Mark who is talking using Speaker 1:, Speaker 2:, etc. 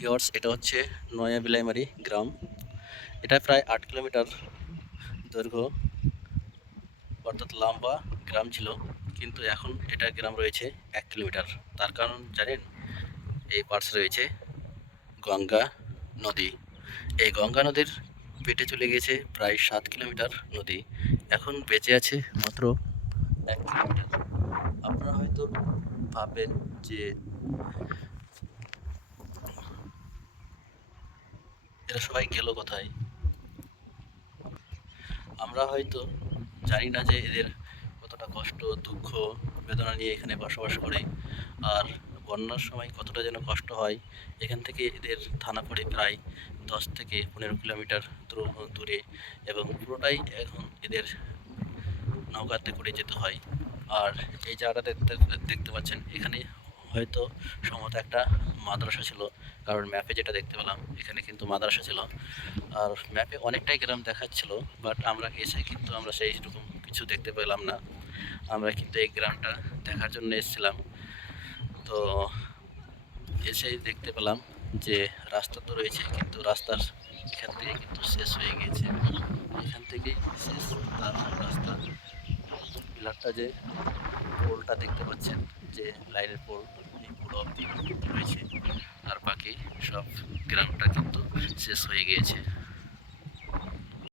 Speaker 1: Viewers এটা হচ্ছে নয়া বিলাইমারি গ্রাম। এটা প্রায় আট কিলোমিটার দৈর্ঘ্য, অর্থাৎ লম্বা গ্রাম ছিল, কিন্তু এখন এটা গ্রাম রয়েছে এক কিলোমিটার। তার কারণ জানেন, এই পার্শ্বে রয়েছে গঙ্গা নদী। এই গঙ্গা নদীর পেটে চলে গেছে প্রায় সাত কিলোমিটার নদী। এখন বেঁচে আছে মাত্র এক কিলোমিটার। আপনারা হয়তো ভাববেন যে এরা সবাই গেল কোথায়? আমরা হয়তো জানি না যে এদের কতটা কষ্ট, দুঃখ, বেদনা নিয়ে এখানে বসবাস করে, আর বন্যার সময় কতটা যেন কষ্ট হয়। এখান থেকে এদের থানা পড়ে প্রায় দশ থেকে পনেরো কিলোমিটার দূর- এবং পুরোটাই এখন এদের নৌকাতে করে যেতে হয়। আর এই জায়গাটা দেখতে দেখতে পাচ্ছেন, এখানে হয়তো সম্ভবত একটা মাদ্রাসা ছিল। কারণ ম্যাপে যেটা দেখতে পেলাম, এখানে কিন্তু মাদ্রাসা ছিল। আর ম্যাপে অনেকটাই গ্রাম দেখাচ্ছিল বাট আমরা এসে কিন্তু আমরা সেই রকম কিছু দেখতে পেলাম না। আমরা কিন্তু এই গ্রামটা দেখার জন্য এসেছিলাম। তো এসেই দেখতে পেলাম যে রাস্তা তো রয়েছে, কিন্তু রাস্তার এখান থেকে কিন্তু শেষ হয়ে গিয়েছে। এখান থেকেই শেষ তার রাস্তা। পিলারটা যে পোলটা দেখতে পাচ্ছেন, যে লাইনের পোল এই অব্দি রয়েছে আর বাকি সব গ্রামটা কিন্তু শেষ হয়ে গিয়েছে।